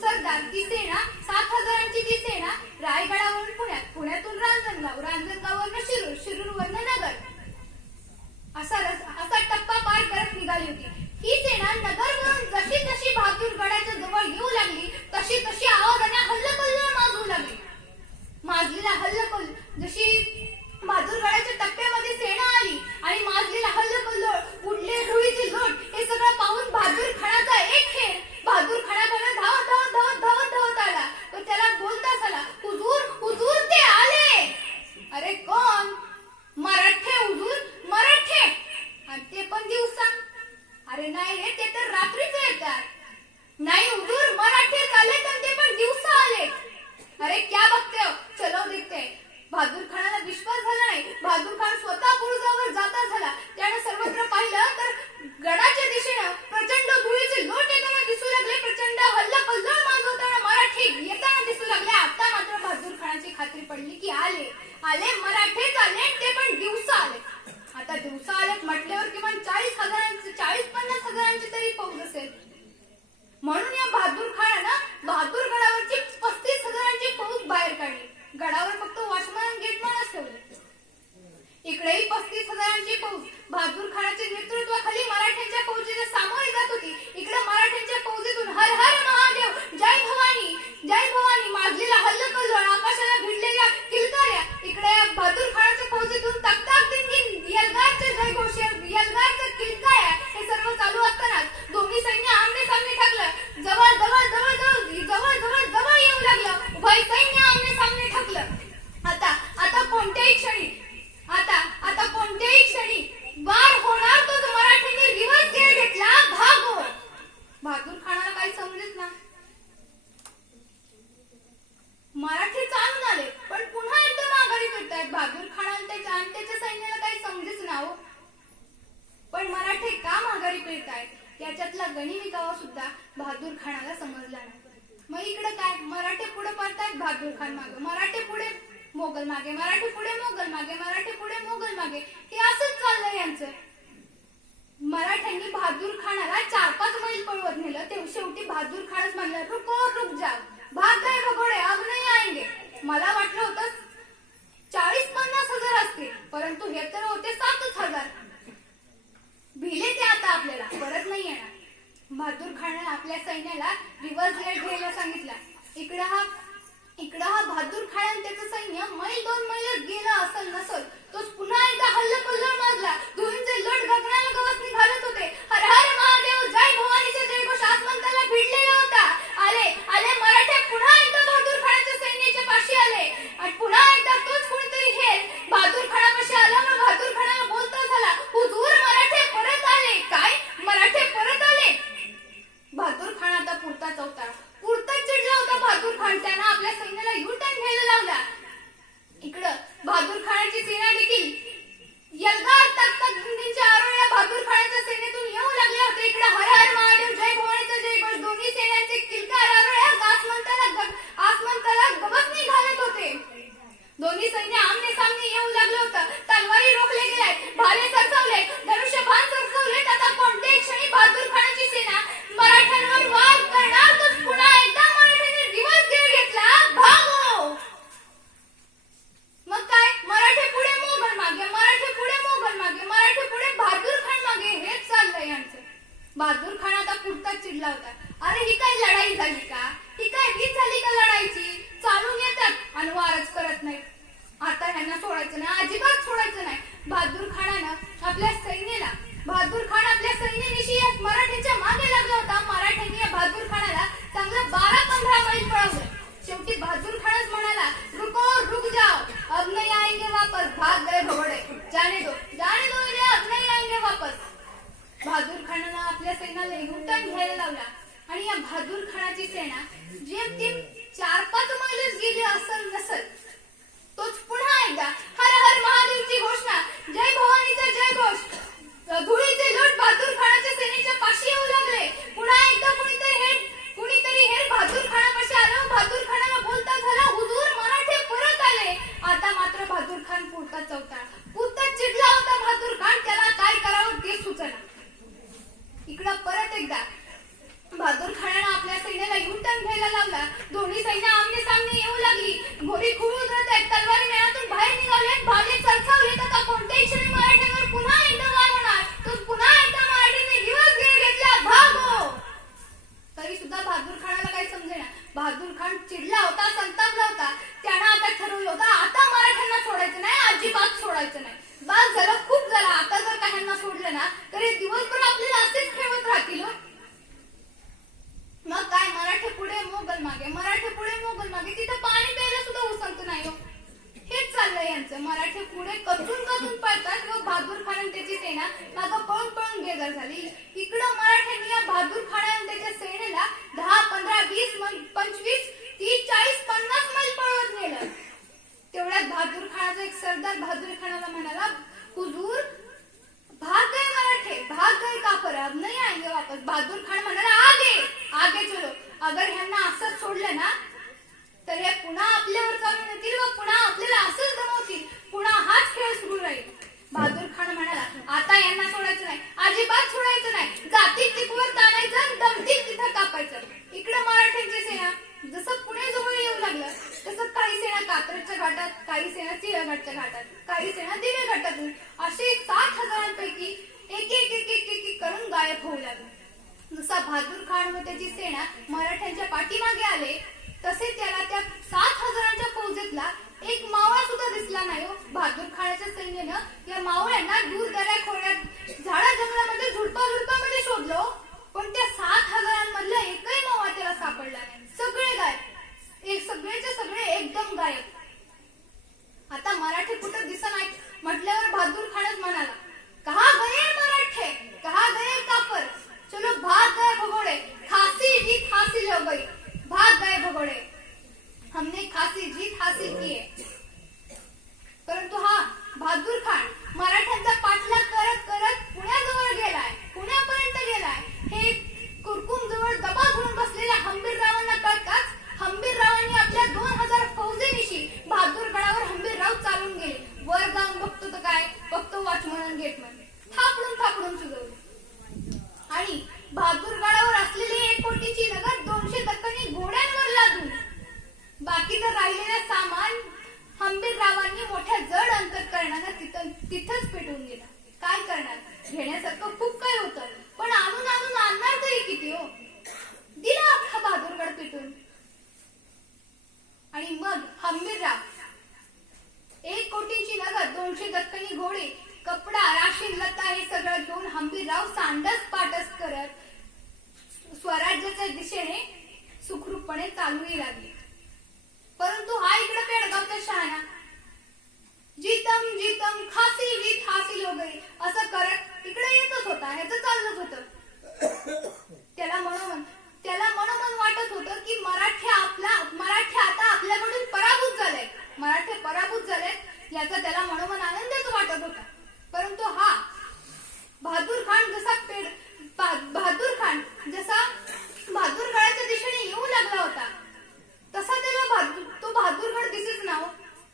सरदार ती सेना 7,000ची ती सेना रायगडावरून पुण्यातून रांजणगाववरून शिरूरवरून नगर असा टप्पा पार करत निघाली होती. ही सेना नगरवरून जशी बहादूरगडाच्या जवळ येऊ लागली तशी आवाजाने हल्लकल्लोळ माजवू लागली. माजलेला हल्लकल्लोळ जशी बहादूरगडाच्या टप्प्यामध्ये सेना आली आणि माजलेला हल्लकल्लोळ उडले धुळीचे लोट हे सगळं पाहून बहादूर खानाचा एक खेळ बहादूर खानाकडे धावत आला. तो त्याला बोलता झाला, हुजूर ते आले. अरे कोण? मराठे हुजूर, मराठे. आणि ते पण दिवसा? अरे नाही रे, ते तर रात्रीच येतात. नाही हुजूर, मराठे आले तर ते पण दिवसा आले. अरे क्या बघते हो, चलो देखते. बहादूर खानाला विश्वास झाला नाही. बहादूर खान स्वतः बुरुजावर जाता झाला. त्याने सर्वत्र पाहिलं तर गडाच्या दिशेनं प्रचंड धुळीचे लोट येताना दिसू लागले. प्रचंड हल्लकल्लोळ माजवताना मराठी येताना दिसू लागले. आता मात्र बहादूर खानाची खात्री पडली की आले मराठेच आले, ते पण दिवसा आले. आता दिवसा आले म्हटल्यावर किमान 40-50,000ची तरी फौज असेल. म्हणून या बहादूर खानानं बहादूर गडावरची 35,000ची फौज बाहेर काढली. गडावर फक्त वॉचमन गेटमनच ठेवले. इकडेही 35,000ची फौज बहादूर खानाच्या नेतृत्वाखाली मराठ्यांच्या फौजेच्या सामोरे जात होती. इकडे मराठ्यांच्या फौजेतून हर हर महादेव, जय भवानी माजलेला हल्लकल्लोळ, आकाशाला भिडलेल्या किलकाऱ्या. इकडे बहादूर खानाच्या फौजेतून तकताक दिनदिन यलगारचे जयघोष, यलगारचे किलकाऱ्या हे सर्व चालू असतानाच दोन्ही सैन्य आमने सामने ठाकलं. जवळ येऊ लागलं. उभय सैन्य आमने सामने ठाकलं. आता कोणत्याही क्षणी वार होणार तो मराठ्यांनी रिव्हर्स गेअर घेतला. भागो. बहादूर खानाला काही समजेच ना. मराठी चालून आले पण पुन्हा एकदा माघारी फिरतायत. बहादूर खानाला त्याच्या सैन्याला काही समजेच ना हो. पण मराठी का माघारी फिरतायत याच्यातला गणिमिकावा सुद्धा बहादूर खानाला समजला नाही. मग इकडे काय, मराठे पुढे पडतायत, बहादूर खान मागे. मराठे पुढे मोगल मागे, मराठे पुढे मोगल मागे, मराठे पुढे मोगल मागे. हे असंच चाललंय यांचं. मराठ्यांनी बहादूर खानाला 4-5 मैल पळवत नेलं. ते शेवटी बहादूर खानच म्हणला, रुक जाओ, भाग गए भगोडे, अब नहीं आएंगे. मला वाटलं होतं 40-50,000 असतील, परंतु हे तर होते 7,000. भिले ते आता आपल्याला परत नाही येणार. बहादूर खानाने आपल्या सैन्याला रिव्हर्स गेअर घ्यायला सांगितला. इकडं हा बहादूर खान आणि त्याचं सैन्य मैल 2 मैल गेलं असल नसल तोच पुन्हा एकदा हल्लकल्लोळ माजला. धुळीचे लोट गगनाला गवसणी घालत होते. हर हर महादेव, जय भवानीचा जयघोष आसमंताला भिडलेला होता. आले मराठे पुन्हा एकदा बहादूर खानाच्या सैन्याच्या पाशी आले. आणि पुन्हा एकदा तोच कोणीतरी हेर बहादूर खानापाशी आला. मग बहादूर खानाला बोलता झाला, हुजूर मराठे परत आले. काय, मराठे परत आले? बहादूर खान आता पुरता चिडला होता. बहादूर खान त्यानं आपल्या सैन्याला युटर्न घ्यायला लावला. इकडं बहादूर खानाची सेना देखील यलगार तकतक दिनदिनच्या आरोळ्या बहादूर खानाच्या सेनेतून येऊ लागल्या होत्या. इकडे हर हर महादेव, जय भवानीचा जयघोष, दोन्ही सेनांचे किलकार आरोळ्या आसमंताला गवसणी घालत होते. दोन्ही सैन्य आमने सामने येऊ लागलं होतं. तलवारी रोखले गेल्या, भाले सरकवले, धनुष्यबाण सरकवले. आता कोणत्याही क्षणी बहादूर खानाची सेना मराठ्यांवर वार करणार. तर पुन्हा एकदा मराठ्यांनी रिव्हर्स गेअर घेतला. भागो. मग काय, मराठे पुढे मोगल मागे, मराठे पुढे मोगल मागे, मराठे पुढे बहादूर खान मागे. हेच चाललंय यांचं. बहादूर खान आता पुढचाच चिडला होता. अरे ही काय लढाई झाली का? ही काय रीत झाली का लढाईची? चालून येतात आणि वारच करत नाही. आता ह्यांना सोडायचं नाही, अजिबात सोडायचं नाही. बहादूर खान आपल्या सैन्यानिशी मराठ्यांच्या मागे लागला होता. मराठ्यांनी या बहादूर खानाला चांगलं 12-15 मैल पळवलं. शेवटी बहादूर खानच म्हणाला, रुक जाओ, अब नहीं आएंगे वापस, भाग गए भगोड़े, जाने दो इन्हें, अब नहीं आएंगे वापस. बहादूर खानानं आपल्या सैन्याला युटर्न घ्यायला लावला. आणि या बहादूर खानाची सेना जेमतेम 4-5 मैलच गेली असल नसल तोच पुन्हा एकदा हर हर महादेवची घोषणा, जय भवानीचा जयघोष, धुळीचे लोट बहादूर खानाच्या सेनेच्या पाशी येऊ लागले. पुन्हा एकदा कुणीतरी हेर बहादूर खानापाशी आलं. बहादूर खानाला बोलता झाला, हुजूर मराठे परत आले. आता मात्र बहादूर खान पुरता चिडला होता. बहादूर खान त्याला काय करावं ते सुचना. इकडं परत एकदा बहादूर खानानं आपल्या सैन्याला युटर्न घ्यायला दोन्ही सैन्य आमने सामने येऊ लागली. घोडी खूळ उधळत आहेत, तलवारी मेळातून बाहेर निघालेत, भाले चरसावलेत. आता कोणत्याही क्षणी मराठ्यांवर पुन्हा एकदा वार होणार. तो पुन्हा एकदा मराठ्यांनी दिवसगीर घेतला. भागो. तरी सुद्धा बहादूर खानाला काही समजेना. बहादूर खान चिडला होता, संतापला होता. त्यानं आता ठरवलं होतं, आता मराठ्यांना सोडायचं नाही, अजिबात सोडायचं नाही. बस झालं, खूप झालं. आता जर काहींना सोडलं ना तर हे दिवसभर आपल्याला असेच खेळत राहतील. मग काय, मराठे पुढे मोगल मागे, मराठे पुढे मोगल मागे. तिथं पाणी प्यायला सुद्धा उसंत नाही. हेच चाललंय यांचं. मराठे पुढे कचून कचून पळतात व बहादूर खान आणि त्याची सेना मागं पळून पळून बेजार झाली. इकडं मराठ्यांनी या बहादूर खान आणि त्याच्या सेनेला 10, 15, 20, 25, 30, 40, 50 मैल पळवत नेलं. तेवढ्यात बहादूर खानाचा एक सरदार बहादूर खानाला म्हणाला, हुजूर भाग गए मराठे, भाग गए काफर, अब नहीं आएंगे वापस. बहादूर खान म्हणाला, आगे आगे चलो. अगर ह्यांना असंच सोडलं ना तर हे पुन्हा आपल्यावर चालून येतील व पुन्हा आपल्याला असंच गमवतील. पुन्हा हाच खेळ सुरू राहील. बहादूर खान म्हणाला, आता यांना सोडायचं नाही, अजिबात सोडायचं नाही. जातील तिथवर ताणायचं, दमतील तिथं कापायचं. इकडं मराठ्यांची सेना जसं पुणे जवळ येऊ लागलं तसं काही सेना कात्रजच्या घाटात, काही सेना सिंहगडच्या घाटात, काही सेना दिवे घाटातून असे 7,000पैकी एक एक एक एक एक करून गायब होऊ लागले. जसा बहादूर खान व त्याची सेना मराठ्यांच्या पाठीमागे आले तसे त्याला त्या 7,000च्या फौजेतला एक मावळा सुद्धा दिसला नाही. बहादूर खानाच्या सैन्यानं या मावळ्यांना दूर दऱ्या खोऱ्यात झाडा जंगलामध्ये झुडपामध्ये शोधलं, पण त्या 7,000मधला एकही मावळा त्याला सापडला नाही. सगळे गायब, सगळेचे सगळे एकदम गायब. आता मराठे कुठं दिसत नाही म्हटल्यावर बहादूर खानच म्हणाला, कहा गए मराठे, कहा गए काफर, चलो भाग गए भगोड़े, खासी जीत हासिल हो गई. भाग गए भगोड़े, हमने खासी जीत हासिल की है. परंतु हा बहादूर खान मराठ्यांचा पाठलाग करत करत पुण्याजवळ गेलाय, पुण्यापर्यंत गेलाय. हे कुरकुम जवळ दबा धरून बसलेल्या हंबीररावांना कळताच हंबीररावांनी आपल्या 2,000 फौजेनिशी बहादूर गडावर हंबीरराव चालून गेले. वर जाऊन बघतो तर काय, बघतो वॉचमन गेटमन थापडून सुजवले. आणि बहादूर गडावर असलेली 1 कोटीची नगर 200 दक्कनी घोड्यांवर लादून बाकीचं राहिलेलं सामान हंबीररावांनी मोठ्या जड अंतकरणानं तिथंच पेटवून गेला. काय करणार, घेण्यासारखं खूप काय होतं, पण आणून आणणार तरी किती हो. दिला अख्खा बहादूरगड पेटून. आणि मग हंबीरराव 1 कोटीची नगर, 200 दक्कनी घोडे, कपडा, राशीन लता हे सगळं घेऊन हंबीरराव सांडस पाटस करत स्वराज्याच्या दिशेने सुखरूपपणे चालूही लागले. परंतु हा इकडे पेडगावचा शहाणा जीतम जीतम खासी जीत हासिल हो गई असं करत इकडे येतच होता. ह्याचं चाललंच होतं. त्याला मनोमन वाटत होतं की मराठे आता आपल्याकडून पराभूत झाले, मराठे पराभूत झाले याचा त्याला मनोमन आनंदच वाटत होता. परंतु हा बहादूर खान जसा बहादूरगडाच्या दिशेने येऊ लागला होता तसा त्याला तो बहादूरगड दिसेच ना.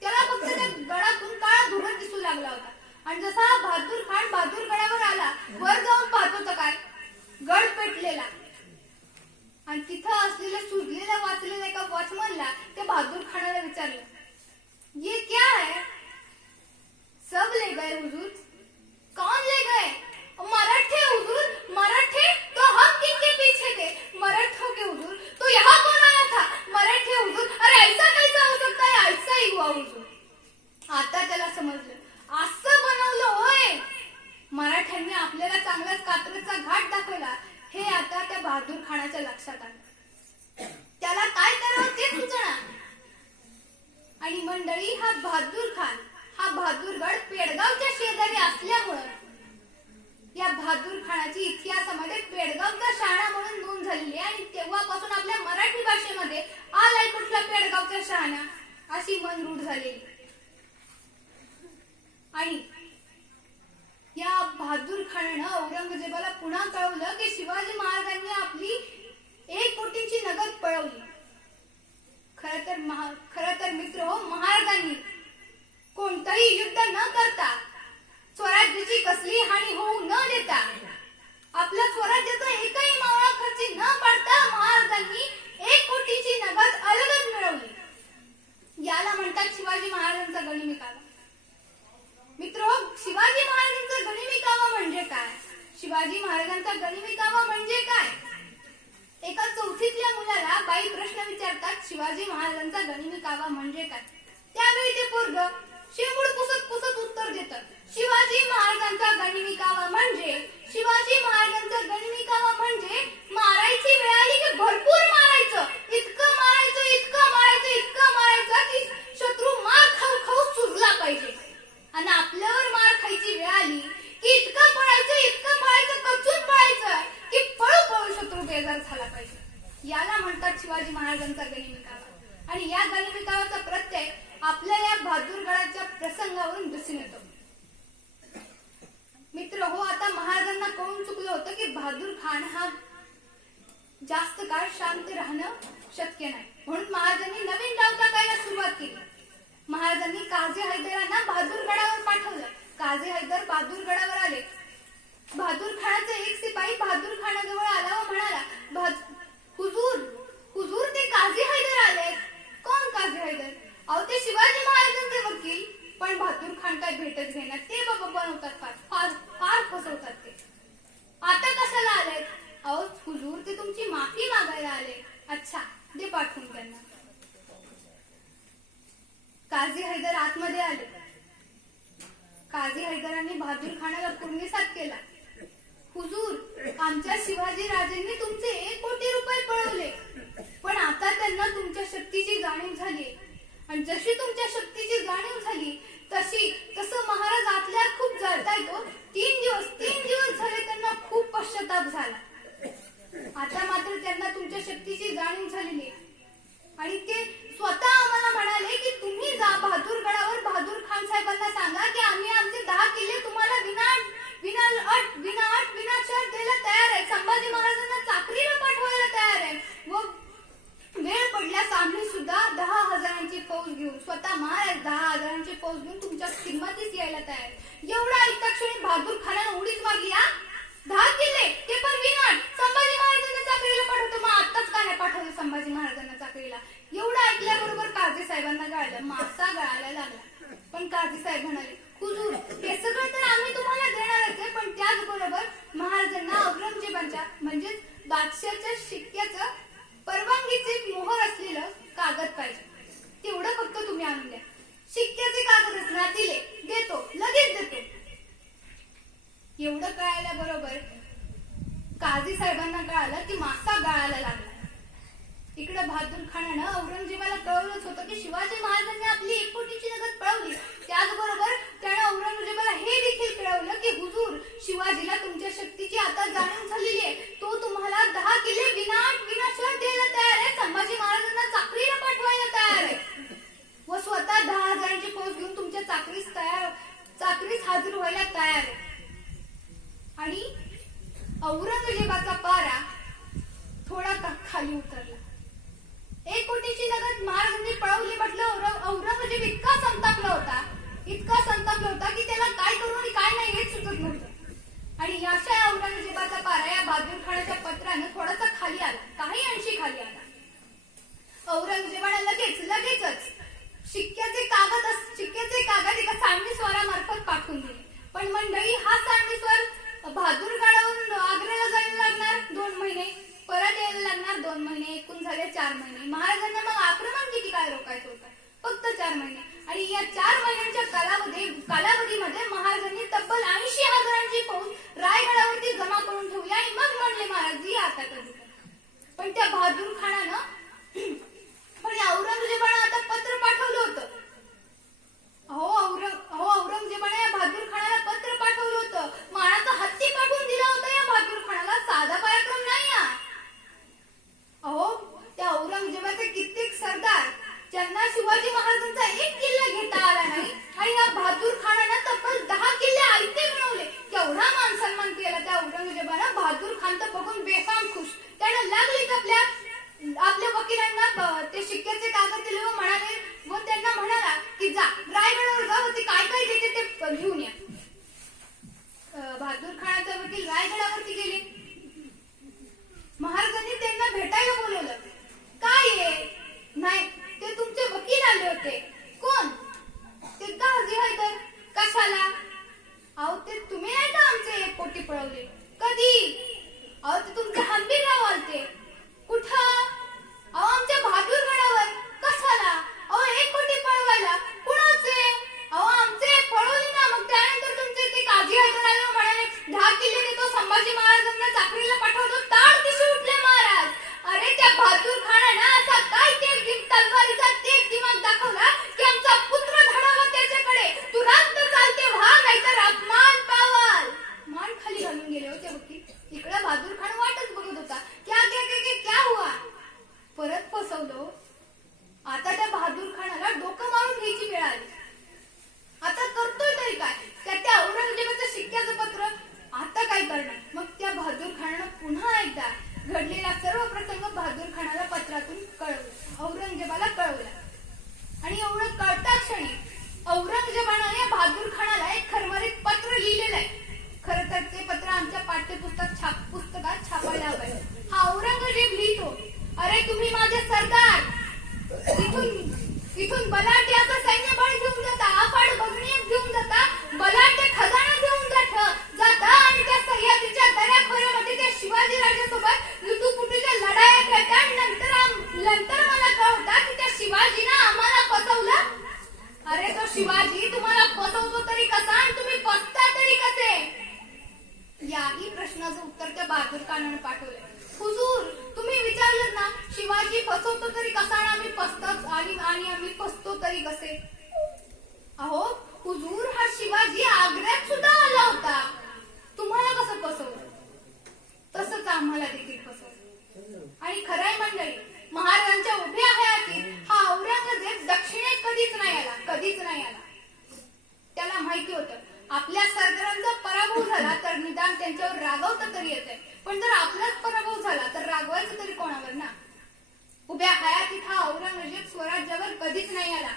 त्याला फक्त त्या गडातून काळा धुरत दिसू लागला होता. आणि जसा हा बहादूर खान बहादूरगडावर आला, वर जाऊन पाहतो तर काय, गड पेटलेला. आणि तिथं असलेल्या सुजलेल्या वाचलेल्या एका वॉचमनला त्या बहादूर खानाला विचारलं, ये क्या है? सब ले गए हुजूर. कौन ले गए? मराठे हुजूर, मराठे. तो हम किनके पीछे थे? मराठों के हुजूर. तो यहाँ कौन आया था? मराठे हुजूर. अरे ऐसा कैसा हो सकता है? ऐसा ही हुआ हुजूर. आता त्याला समजलं, असं बनवलं होय. मराठ्यांनी आपल्याला चांगलाच कात्रजचा घाट दाखवला हे आता त्या बहादूर खानाच्या लक्षात आलं. त्याला काय करावं ते सुचना. आणि मंडळी, हा बहादूर खान हा बहादूरगड पेडगावच्या शेजारी असल्यामुळं या बहादूर खानाची इतिहासामध्ये पेडगावचा शहाणा म्हणून नोंद झालेली आहे. आणि तेव्हापासून आपल्या मराठी भाषेमध्ये आलाय कुठला पेडगावचा शहाणा अशी मन रूढ झालेली. आणि या बहादूर खानानं औरंगजेबाला पुन्हा कळवलं की शिवाजी महाराजांनी आपली 1 कोटीची नगर पळवली. खरं तर मित्र हो, महाराजांनी कोणतंही युद्ध न करता, स्वराज्याची कसली हानी होऊ न देता, आपल्या स्वराज्याचा एकही मावळा खर्ची न पाडता महाराजांनी 1 कोटीची नगर शिवाजी महाराजांचा गनिमी-कावा म्हणजे काय? एका चौथीतल्या मुलाला बाई प्रश्न विचारतात, शिवाजी महाराजांचा गनिमी-कावा म्हणजे काय? त्यावेळी ते पोरग शेंबूड पुसत पुसत उत्तर देतात, शिवाजी महाराजांचा गनिमी-कावा म्हणजे, शिवाजी महाराजांचा गनिमी-कावा म्हणजे मारायची वेळ आली की भरपूर मारायचं, इतकं मारायचं, इतकं मारायचं, इतकं मारायचं की शत्रू मार खाऊ खाऊ सुरला पाहिजे. आणि आपल्यावर मार खायची वेळ आली की इतकं पळायचं, इतकं पळायचं, कचून पळायचं की पळू पळू शत्रू बेजार झाला पाहिजे. याला म्हणतात शिवाजी महाराजांचा गनिमी-कावा. आणि या गनिमी-कावाचा प्रत्यय आपल्या या बहादूरगडाच्या प्रसंगावरून दिसून येतो. मित्र हो, आता महाराजांना कळून चुकलं होतं की बहादूर खान हा जास्त काळ शांत राहणं शक्य नाही. म्हणून महाराजांनी नवीन डाव टाकायला सुरुवात केली. महाराजांनी काझी हैदरांना बहादूरगडावर पाठवलं. काझी हैदर बहादूरगडावर आले. बहादूर खानाचा एक शिपाई बहादूर खानाजवळ आला व म्हणाला, हुजूर, हुजूर, ते काझी हैदर आले. कोण काझी हैदर? अहो, ते शिवाजी महाराजांचे वकील. पण बहादूर खान काय भेटत घेणार, ते बाबा बनवतात, फार फार फार फसवतात ते. आता कशाला आलेत? अहो हुजूर, ते तुमची माफी मागायला आले. अच्छा, दे पाठवून त्यांना. काझी हैदर आतमध्ये आले. काझी हैदरांनी बहादूर खानाला कुर्निसात केला. हुजूर, आमच्या शिवाजी राजांनी तुमचे 1 कोटी रुपये पळवले, पण आता त्यांना तुमच्या शक्तीची जाणीव झाली. आणि जशी तुमच्या शक्तीची जाणीव झाली तसं महाराज आतल्या खूप जळतायत. 3 दिवस झाले त्यांना खूप पश्चाताप झाला. आता मात्र त्यांना तुमच्या शक्तीची जाणीव झालेली आहे. आणि ते स्वतः आम्हाला म्हणाले की तुम्ही जा बहादूरगडावर, बहादूर खान साहेबांना सांगा की आम्ही आमचे 10 किल्ले तुम्हाला विनाशर्त द्यायला तयार आहे. संभाजी महाराजांना चाकरीला पाठवायला तयार आहे. व वेळ पडल्यास आम्ही सुद्धा 10,000ची फौज घेऊन, स्वतः महाराज 10,000ची फौज घेऊन तुमच्या किंमतीस यायला तयार. एवढा ऐकता क्षणी बहादूर खानाने उडीच मारली. 10 किल्ले, ते पण विनाट, संभाजी महाराजांना चाकरीला पाठवतो. मग आत्ताच का नाही पाठवलं संभाजी महाराजांना चाकरीला? एवढं ऐकल्याबरोबर काझी साहेबांना गळालं, मासा गळायला लागला. पण काझी साहेब म्हणाले, हुजूर, हे सगळं तर आम्ही तुम्हाला देणारच आहे, पण त्याचबरोबर महाराजांना औरंगजेबाच्या म्हणजेच बादशाच्या शिक्क्याचं परवानगीचे मोहर असलेलं कागद पाहिजे. तेवढं फक्त तुम्ही आणून द्या. शिक्क्याचे कागद असणार, दिले, देतो, लगेच देतो. एवढं कळायला बरोबर काझी साहेबांना कळालं की मासा गळायला लागला. इकडे बहादूर खानानं औरंगजेबाला कळवलंच होतं की शिवाजी महाराजांनी आपली 1 कोटीची नगद पळवली. त्याचबरोबर त्यानं औरंगजेबाला हे देखील कळवलं की हुजूर, शिवाजीला तुमच्या शक्तीची आता जाणीव झालेली आहे. तो तुम्हाला 10 किल्ले विनाशर्त द्यायला तयार आहे. संभाजी महाराजांना चाकरीला पाठवायला तयार आहे. व स्वतः 10,000ची फौज घेऊन तुमच्या चाकरीस हजर व्हायला तयार आहे. आणि औरंगजेबाचा पारा थोडा खाली उतरला. 1 कोटीची नगद महाराजांनी पळवली म्हटलं औरंगजेब इतका संतापला होता की त्याला काय करू आणि काय नाही हेच सुचत नव्हतं. आणि अशा औरंगजेबाचा पारा या बहादूर खानाच्या पत्रानं थोडासा खाली आला, काही अंशी खाली आला. औरंगजेबाने लगेचच शिक्क्याचे कागद एका सांडणीस्वारामार्फत पाठवून दिले. पण मंडळी, हा सांडणीस्वार बहादूरगडावरून आग्र्याला जायला लागणार 2 महिने, परत यायला लागणार 2 महिने, एकूण झाले 4 महिने. महाराजांना मग आक्रमण किती काळ रोखायचं होतं? फक्त 4 महिने. आणि या 4 महिन्यांच्या कालावधीमध्ये महाराजांनी तब्बल 80,000ची फौज रायगडावरती जमा करून ठेवली. आणि मग म्हणले महाराज जी आता कधी. पण त्या बहादूर खानानं औरंगजेबानं आता पत्र पाठवलं होतं. औरंगजेबाने या बहादूर खानाला पत्र पाठवलं होतं. मानाचा हत्ती पाठवून दिला होता या बहादूर खानाला. साधा पराक्रम नाही हा. त्या औरंगजेबाचे कित्येक सरदार ज्यांना शिवाजी महाराजांचा 1 किल्ला घेता आला नाही, आणि या बहादूर खानानं तब्बल 10 किल्ले आयते मिळवले. केवढा मान सन्मान केला त्या औरंगजेबानं. बहादूर खान तर बघून बेफाम खुश. त्यानं लागलीच आपल्या वकिलांना ते शिक्क्याचे कागद दिले व त्यांना म्हणाला की जा रायगडावर जा, ते काय काय देते ते घेऊन या. बहादूर खानाचे वकील रायगडावरती गेले. महाराजांनी त्यांना भेटायला बोलवलं. काय नाही, ते तुमचे वकील आले होते. कोण? ते काझी हैदर. कशाला? अहो, ते तुम्ही नाही का आमचे 1 कोटी पळवले? कधी फसवलं. आता त्या बहादूर खानाला डोकं मारून घ्यायची वेळ आली. आता करतोय तरी काय? त्या औरंगजेबाचं शिक्क्याचं पत्र आता काय करणार? मग त्या बहादूर खानानं पुन्हा एकदा घडलेला सर्व प्रसंग बहादूर खानाला पत्रातून कळवला, औरंगजेबाला कळवला. आणि एवढं कळता क्षणी औरंगजेबानं या बहादूर खानाला एक खरमरीत पत्र लिहिलेलं आहे. खरं तर ते पत्र आमच्या पुस्तकात छापायला हवंय. हा औरंगजेब लिहितो, अरे तुम्ही माझे सरदार, इथून बलाढ्य असं सैन्यबळ घेऊन जाता, अफाट बघणी घेऊन जाता, बलाढ्य खजाना घेऊन जाता आणि त्या सह्याद्रीच्या दऱ्याखोऱ्यामध्ये त्या शिवाजी राजासोबत लुटूपुटीच्या लढाया खेळता. नंतर मला कळवता की त्या शिवाजीनं आम्हाला फसवलं. अरे तो शिवाजी तुम्हाला फसवतो तरी कसा आणि तुम्ही फसता तरी कसे? याही प्रश्नाचं उत्तर त्या बहादूर खानानं पाठवलंय. हुजूर, तुम्ही विचारलं ना, शिवाजी फसवतो तरी कसा आणि आम्ही फसतो तरी कसे? अहो हुजूर, हा शिवाजी आग्र्यात सुद्धा आला होता. तुम्हाला कसं फसवलं? तसंच आम्हाला देखील फसवलं. आणि खरंय मंडळी, महाराजांच्या उभ्या हयातीत हा औरंगजेब दक्षिणेत कधीच नाही आला. त्याला माहिती होतं आपल्या सरदारांचा पराभव झाला तर निदान त्यांच्यावर रागवता तरी येते, पण जर आपलाच पराभव झाला तर रागवायचं तरी कोणावर ना? उभ्या हयातीत हा औरंगजेब स्वराज्यावर कधीच नाही आला.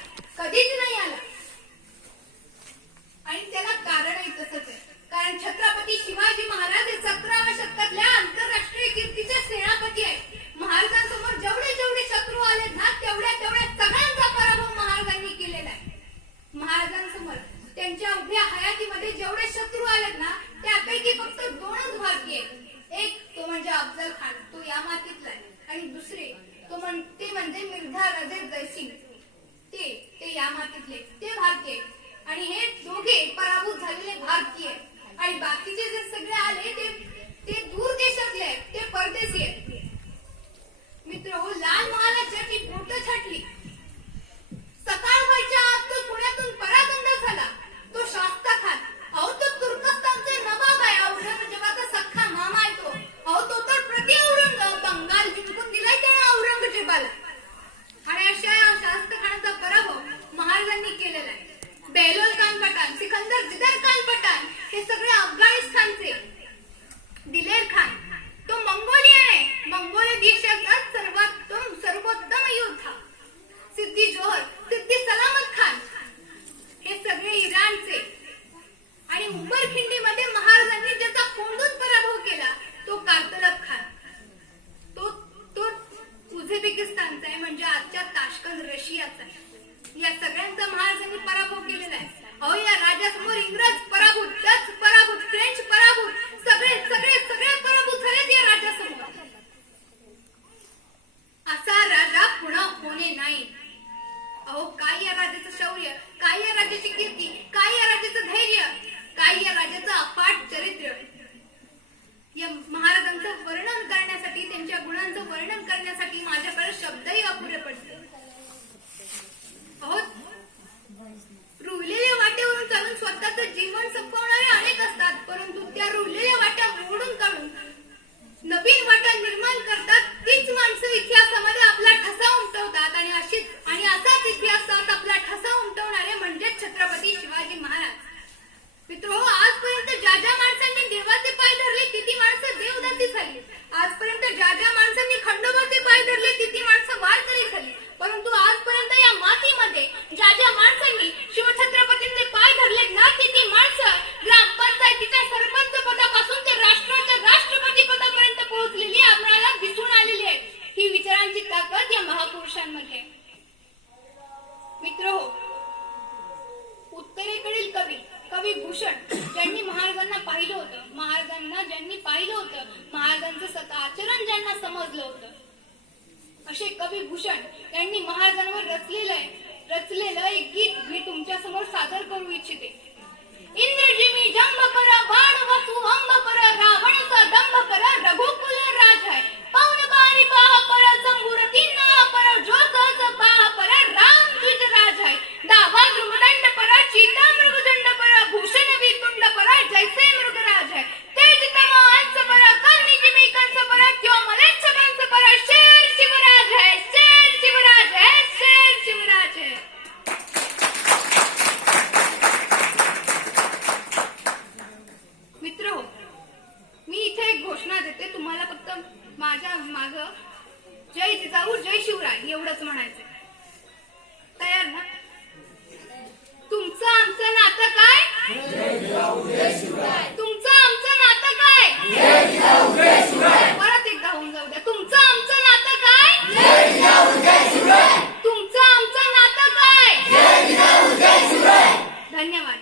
आणि त्याला कारणही तसंच आहे. कारण छत्रपती शिवाजी महाराज हे 17व्या शतकातल्या आंतरराष्ट्रीय कीर्तीचे सेनापती आहेत. महाराजांसमोर जेवढे शत्रू आले ना, तेवढ्या सगळ्यांचा पराभव महाराजांनी केलेला आहे. महाराजांसमोर त्यांच्या उभ्या हयातीमध्ये जेवढे शत्रू आलेत ना, त्यापैकी फक्त 2च भारतीय आहेत. एक तो म्हणजे अफजल खान, तो या मातीतला आहे. आणि दुसरे ते म्हणजे मिर्झा राजे जयसिंग, ते या मातीतले, ते भारतीय. आणि हे दोघे पराभूत झालेले भारतीय. आणि बाकीचे जे सगळे आले ते दूर देशातले आहेत, ते परदेशी आहेत. मित्र, लाल महाराजांची बोटं छाटली. सकाळ व्हायच्या आत तो पुण्यातून परागंदा झाला. तो शास्ता खान, अहो तो तुर्कस्तानचे नवाब आहे, औरंगजेबाचा सख्खा मामा आहे तो. अहो तो तर बंगाल जिंकून दिलाय त्याने औरंगजेबाला. आणि अशा शास्ता खानाचा पराभव महाराजांनी केलेला आहे. बेहलोल खान पठाण, सिकंदर जिदर खान पठाण हे सगळे अफगाणिस्तानचे. दिलेर खान तो मंगोलियन आहे, मंगोलिया देशाचा सर्वोत्तम योद्धा. सिद्दी जोहर, सिद्दी सलामत खान हे सगळे इराणचे. आणि उमरखिंडीमध्ये महाराजांनी ज्याचा कोंडून पराभव केला तो कारतलब खान, तो उझबेकिस्तानचा आहे, म्हणजे आजच्या ताश्कंद रशियाचा आहे. या सगळ्यांचा महाराजांनी पराभव केलेला आहे. अहो या राजासमोर इंग्रज पराभूत, डच पराभूत, फ्रेंच पराभूत, सगळे पराभूत झालेत या राजासमोर. असा राजा पुन्हा होणे नाही. अहो काय या राजाचं शौर्य, काय या राजाची कीर्ती, काय या राजाचं धैर्य, काय या राजाचं अफाट चरित्र. या महाराजांचं वर्णन करण्यासाठी, त्यांच्या गुणांचं वर्णन करण्यासाठी माझ्याकडे शब्दही अपुरे पडले. अहो रुळलेल्या वाटेवरून चालून स्वतःचं जीवन संपवणारे अनेक असतात, परंतु त्या रुळलेल्या वाट्या मोडून काढून नवीन वाटा निर्माण करतात. तीच माणसं इतिहासामध्ये आपला ठसा उमटवतात. आणि असाच इतिहासात आपला ठसा उमटवणारे म्हणजे छत्रपती शिवाजी महाराज. मित्रो, आजपर्यंत ज्या माणसांनी देवाचे पाय धरले ती माणसं देवदासी झाली. आजपर्यंत ज्या माणसांनी खंडोबाचे पाय धरले ती माणसं वारकरी झाली. परंतु आजपर्यंत या मातीमध्ये ज्या माणसांनी शिवछत्रपतींचे पाय धरले ना, ती माणसं ग्रामपंचायतीच्या सरपंच पदापासून ते राष्ट्राच्या राष्ट्रपती पदापर्यंत पोहोचलेली आपल्याला दिसून आलेली आहे. ही विचारांची ताकद या महापुरुषांमध्ये. मित्र, उत्तरेकडील कवी भूषण ज्यांनी महाराजांना पाहिलं होतं, महाराजांचं आचरण ज्यांना समजलं होतं, असे कवी भूषण यांनी महाराजांवर रचलेलं एक गीत मी तुमच्या समोर सादर करू इच्छिते. इंद्रजिमी जंभ पर, बाण वसु अंब पर, रावणचा दंभ पर, रघुकुल राज है. पौन बारी बाह पर, संबुरती ना पर, जो सहज बाह पर, राम द्विज राज है. दावा ध्रुवदंड पर, चीता मृगदंड पर, भूषण वितुंड पर, जैसे मृगराज है. तेज तम अंश पर, कर्णि जिमी कंस पर, क्यों मलेच्छ कंस पर, शेर शिवराज है. शेर एवढंच म्हणायचं. तयार ना? तुमचं आमचं नातं काय? तुमचं आमचं नातं काय? परत एकदा होऊन जाऊ द्या. तुमचं आमचं नातं काय? तुमचं आमचं नातं काय? धन्यवाद.